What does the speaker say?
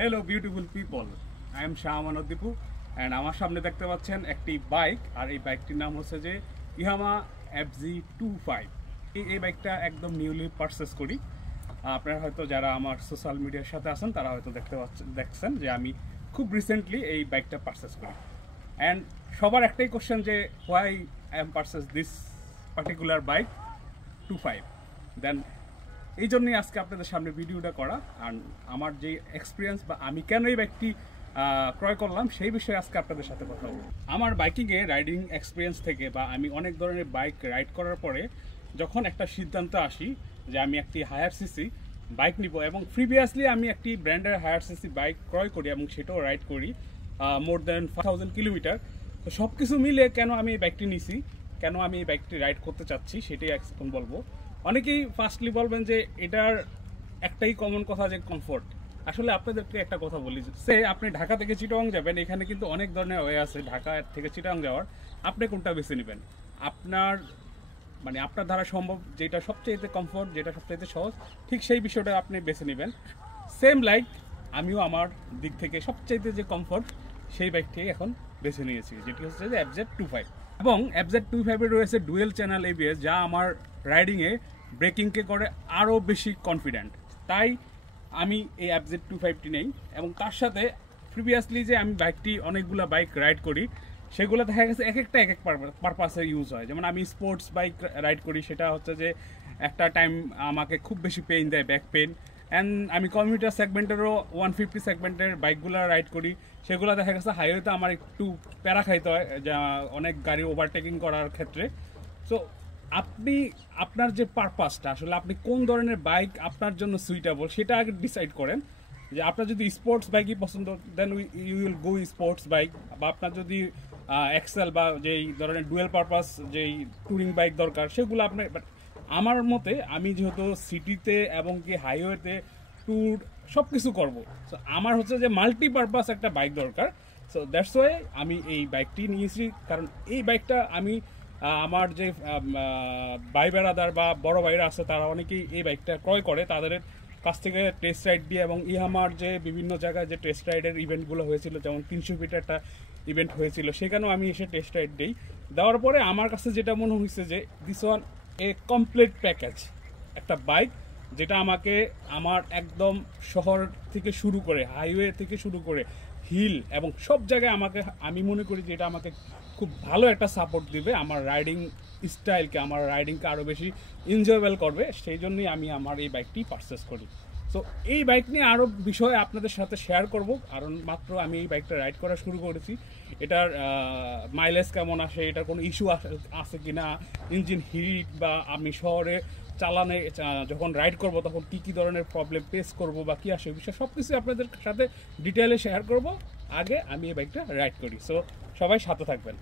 Hello beautiful people, I am Shah Amanat Dipu and আমার সামনে দেখতে পাচ্ছেন একটি বাইক, আর এই বাইকটির নাম হচ্ছে যে ইয়ামাহা FZ25। এই বাইকটা একদম নিউলি পারচেস করি। আপনারা হয়তো যারা আমার সোশ্যাল মিডিয়ার সাথে আছেন তারা হয়তো দেখছেন যে আমি খুব রিসেন্টলি এই বাইকটা পারচেস করি। অ্যান্ড সবার একটাই কোশ্চেন যে why I am purchase this particular bike 25। দেন এই জন্যই আজকে আপনাদের সামনে ভিডিওটা করা, আর আমার যে এক্সপিরিয়েন্স বা আমি কেন এই বাইকটি ক্রয় করলাম সেই বিষয়ে আজকে আপনাদের সাথে কথা বলব। আমার বাইকিংয়ে রাইডিং এক্সপিরিয়েন্স থেকে বা আমি অনেক ধরনের বাইক রাইড করার পরে যখন একটা সিদ্ধান্ত আসি যে আমি একটি হায়ার সিসি বাইক নিব, এবং প্রিভিয়াসলি আমি একটি ব্র্যান্ডের হায়ার সিসি বাইক ক্রয় করি এবং সেটাও রাইড করি মোর দ্যান 5000 কিলোমিটার। তো সব কিছু মিলে কেন আমি এই বাইকটি নিছি, কেন আমি এই বাইকটি রাইড করতে চাচ্ছি সেটাই এখন বলবো। অনেকেই ফার্স্টলি বলবেন যে এটার একটাই কমন কথা যে কমফোর্ট। আসলে আপনাদেরকে একটা কথা বলি, সে আপনি ঢাকা থেকে চিটাগাং যাবেন, এখানে কিন্তু অনেক ধরনের ওয়ে আছে ঢাকা থেকে চিটাগাং যাওয়ার। আপনি কোনটা বেছে নেবেন? আপনার আপনার দ্বারা সম্ভব যেটা সবচেয়ে কমফোর্ট, যেটা সবচেয়ে সহজ, ঠিক সেই বিষয়টা আপনি বেছে নেবেন। সেম লাইক আমিও আমার দিক থেকে সবচেয়ে যে কমফোর্ট সেই বাইকটি এখন বেছে নিয়েছি, যেটি হচ্ছে যে FZ25। এবং FZ25 এর রয়েছে ডুয়েল চ্যানেল ABS, যা আমার রাইডিংয়ে ব্রেকিংকে করে আরও বেশি কনফিডেন্ট। তাই আমি এই FZ25টি নেই। এবং তার সাথে প্রিভিয়াসলি যে আমি বাইকটি অনেকগুলো বাইক রাইড করি, সেগুলো দেখা গেছে এক এক পারপাসে ইউজ হয়। যেমন আমি স্পোর্টস বাইক রাইড করি, সেটা হচ্ছে যে একটা টাইম আমাকে খুব বেশি পেইন দেয়, ব্যাক পেইন। অ্যান্ড আমি কমিউটার সেগমেন্টেরও 150 সেগমেন্টের বাইকগুলো রাইড করি, সেগুলো দেখা গেছে হাইওয়েতে আমার একটু প্যারা খাইতে হয়, যা অনেক গাড়ি ওভারটেকিং করার ক্ষেত্রে। সো আপনি আপনার যে পারপাসটা, আসলে আপনি কোন ধরনের বাইক আপনার জন্য সুইটেবল সেটা আগে ডিসাইড করেন। যে আপনার যদি স্পোর্টস বাইকই পছন্দ, then you will go sports bike. বা আপনার যদি এক্সেল বা যেই ধরনের ডুয়েল পারপাস যেই ট্যুরিং বাইক দরকার, সেগুলো আপনি। বাট আমার মতে, আমি যেহেতু সিটিতে এবং কি হাইওয়েতে ট্যুর সব কিছু করবো, সো আমার হচ্ছে যে মাল্টিপারপাস একটা বাইক দরকার। সো দ্যাটস ওয়াই আমি এই বাইকটি নিয়েছি। কারণ এই বাইকটা আমি আমার যে ভাই বেড়াদার বা বড় ভাইরা আছে, তারা অনেকেই এই বাইকটা ক্রয় করে তাদের কাছ থেকে টেস্ট রাইড দিয়ে। এবং ইয়ামাহার যে বিভিন্ন জায়গায় যে টেস্ট রাইডের ইভেন্টগুলো হয়েছিল, যেমন 300 ফিট একটা ইভেন্ট হয়েছিল, সেখানেও আমি এসে টেস্ট রাইড দিই। দেওয়ার পরে আমার কাছে যেটা মনে হয়েছে যে this one A complete package, একটা বাইক যেটা আমাকে আমার একদম শহর থেকে শুরু করে হাইওয়ে থেকে শুরু করে হিল এবং সব জায়গায় আমাকে, আমি মনে করি যে এটা আমাকে খুব ভালো একটা সাপোর্ট দিবে, আমার রাইডিং স্টাইলকে, আমার রাইডিংকে আরও বেশি এনজয়েবল করবে। সেই জন্যই আমি আমার এই বাইকটি পারচেস করি। সো এই বাইক নিয়ে আরও বিষয় আপনাদের সাথে শেয়ার করব, কারণ মাত্র আমি এই বাইকটা রাইড করা শুরু করেছি। এটার মাইলেজ কেমন আসে, এটার কোনো ইস্যু আছে কি না, ইঞ্জিন হিট, বা আমি শহরে চালানে যখন রাইড করব তখন কী কী ধরনের প্রবলেম ফেস করব বা কী আসে, বিষয় সব কিছু আপনাদের সাথে ডিটেলে শেয়ার করব। আগে আমি এই বাইকটা রাইড করি। সো সবাই সাথে থাকবেন।